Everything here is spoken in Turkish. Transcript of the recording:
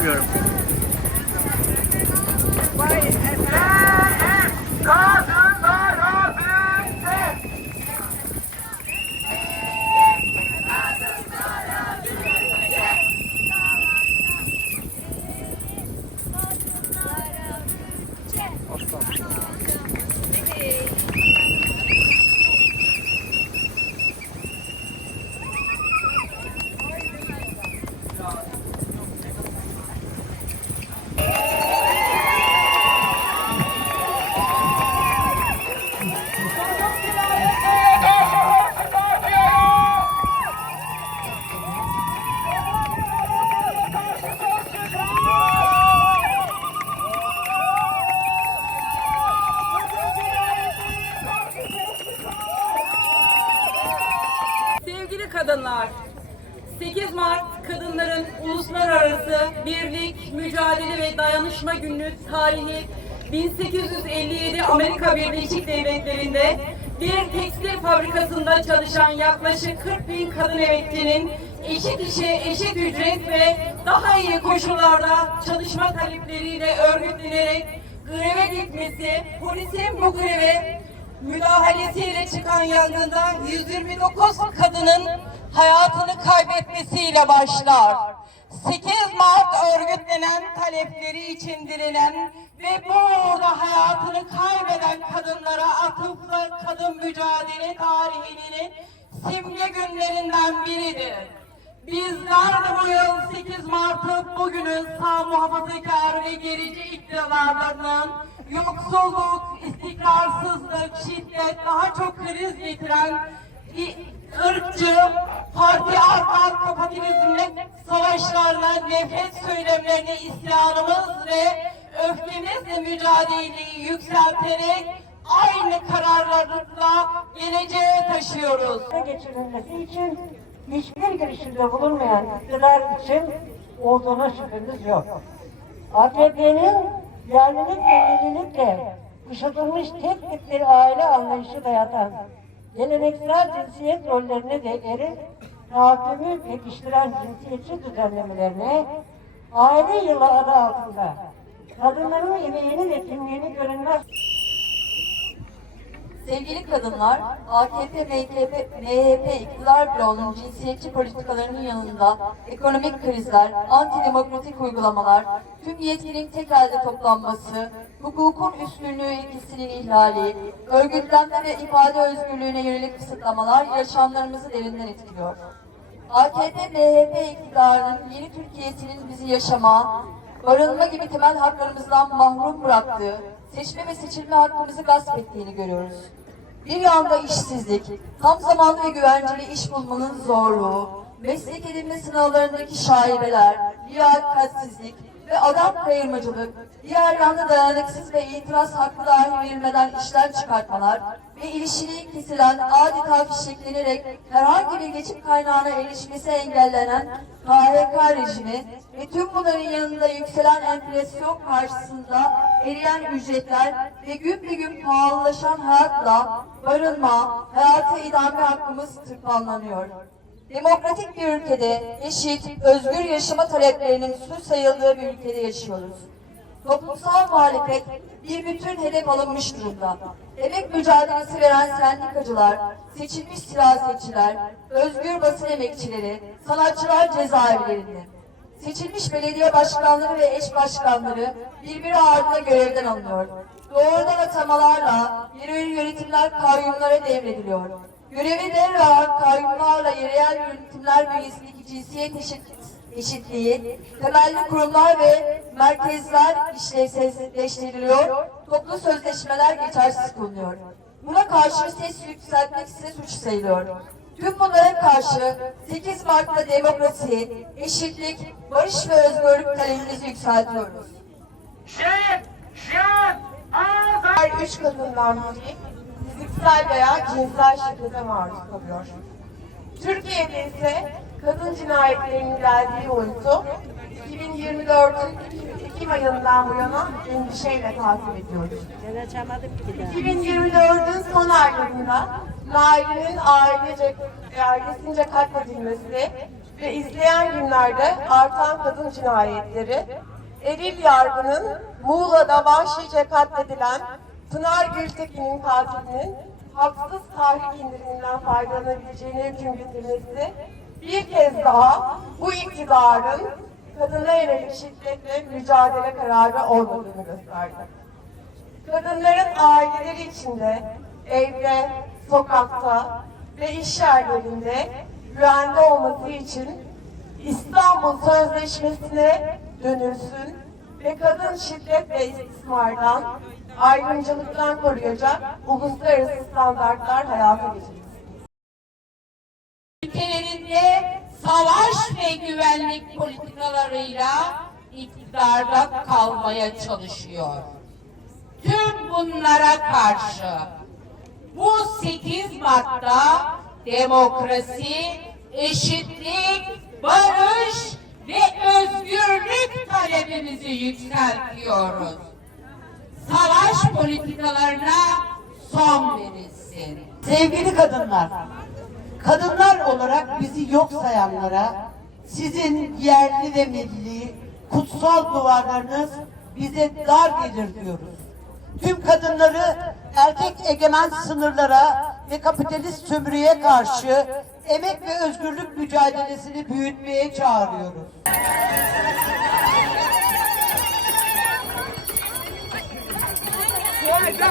bilmiyorum. Sevgili kadınlar, 8 Mart Kadınların Uluslararası Birlik, Mücadele ve Dayanışma Günü tarihi 1857 Amerika Birleşik Devletleri'nde bir tekstil fabrikasında çalışan yaklaşık 40 bin kadın emekçinin eşit işe eşit ücret ve daha iyi koşullarda çalışma talepleriyle örgütlenerek greve gitmesi, polisin bu greve müdahalesiyle çıkan yangında 129 kadının hayatını kaybetmesiyle başlar. 8 Mart örgütlenen talepleri için direnen ve bu uğurda hayatını kaybeden kadınlara atıflı kadın mücadele tarihinin simge günlerinden biridir. Bizler de bu yıl 8 Mart'ı bugünün sağ muhafazakar ve gerici iktidarlarının yoksulluk, istikrarsızlık, şiddet, daha çok kriz getiren ırkçı, parti artan kapitalizmle savaşlarla nefret söylemlerini isyanımız ve öfkemizle mücadeleyi yükselterek aynı kararlılıkla geleceğe taşıyoruz. geçirilmesi için hiçbir girişimde bulunmayan iktidar için olduğuna şüphemiz yok. AKP'nin yerlilik ve yenilikle kuşatılmış tek bir aile anlayışı dayatan geleneksel cinsiyet rollerine de erip tahakkümü pekiştiren cinsiyetçi düzenlemelerine aile yılı adı altında kadınların emeğini ve kimliğini görünmez Sevgili kadınlar, AKP, MHP, MHP iktidar bloğunun cinsiyetçi politikalarının yanında ekonomik krizler, antidemokratik uygulamalar, tüm yetkinin tek elde toplanması, hukukun üstünlüğü ilkesinin ihlali, örgütlenme ve ifade özgürlüğüne yönelik kısıtlamalar yaşamlarımızı derinden etkiliyor. AKP, MHP iktidarının yeni Türkiye'sinin bizi yaşama, barınma gibi temel haklarımızdan mahrum bıraktığı, seçme ve seçilme hakkımızı gasp ettiğini görüyoruz. Bir yanda işsizlik, tam zamanlı ve güvenceli iş bulmanın zorluğu, meslek edinme sınavlarındaki şaibeler, liyakatsizlik ve adam kayırmacılık, diğer yanda dayanıksız ve itiraz hakkı dahi verilmeden işler çıkartmalar ve ilişkiliği kesilen adeta fişeklenerek herhangi bir geçim kaynağına erişmesi engellenen KHK rejimi ve tüm bunların yanında yükselen enflasyon karşısında eriyen ücretler ve gün bir gün pahalılaşan hayatla barınma, hayata idame hakkımız tırpanlanıyor. Demokratik bir ülkede eşit, özgür yaşama taleplerinin su sayıldığı bir ülkede yaşıyoruz. Toplumsal muhalefet bir bütün hedef alınmış durumda. Emek mücadelesi veren sendikacılar, seçilmiş siyasetçiler, özgür basın emekçileri, sanatçılar cezaevlerinde. Seçilmiş belediye başkanları ve eş başkanları birbiri ardına görevden alınıyor. Doğrudan atamalarla yerel yönetimler kayyumlara devrediliyor. Görevi devralan kayyumlarla yerel yönetimler bünyesindeki cinsiyet eşit, eşitliği, temelli kurumlar ve merkezler işlevsizleştiriliyor, toplu sözleşmeler geçersiz kılınıyor. Buna karşı ses yükseltmek ise suç sayılıyor. Tüm bunlara karşı 8 Mart'ta demokrasi, eşitlik, barış ve özgürlük talepimizi yükseltiyoruz. Her üç kadından biri fiziksel veya cinsel şiddete maruz kalıyor. Türkiye'de ise kadın cinayetlerinin geldiği boyutu 2024'ün Ekim ayından bu yana endişeyle takip ediyoruz. 2024'ün son aylarında Nail'in ailece, ailesince katledilmesi ve izleyen günlerde artan kadın cinayetleri, eril yargının Muğla'da vahşice katledilen Pınar Gültekin'in katilinin haksız tahrik indiriminden faydalanabileceğine hüküm getirmesi bir kez daha bu iktidarın kadına yönelik şiddetle mücadele kararı olmadığını gösterdi. Kadınların aileleri içinde, evde, sokakta ve iş yerlerinde güvende olması için İstanbul Sözleşmesi'ne dönülsün ve kadın şiddet ve istismardan, ayrımcılıktan koruyacak uluslararası standartlar hayata geçirilsin. ülkelerinde savaş ve güvenlik politikalarıyla iktidarda kalmaya çalışıyor. Tüm bunlara karşı bu 8 Mart'ta demokrasi, eşitlik, barış ve özgürlük talebimizi yükseltiyoruz. Politikalarına son verilsin. Sevgili kadınlar, kadınlar olarak bizi yok sayanlara sizin yerli ve milli kutsal duvarlarınız bize dar gelir diyoruz. Tüm kadınları erkek egemen sınırlara ve kapitalist sömürüye karşı emek ve özgürlük mücadelesini büyütmeye çağırıyoruz. Yes!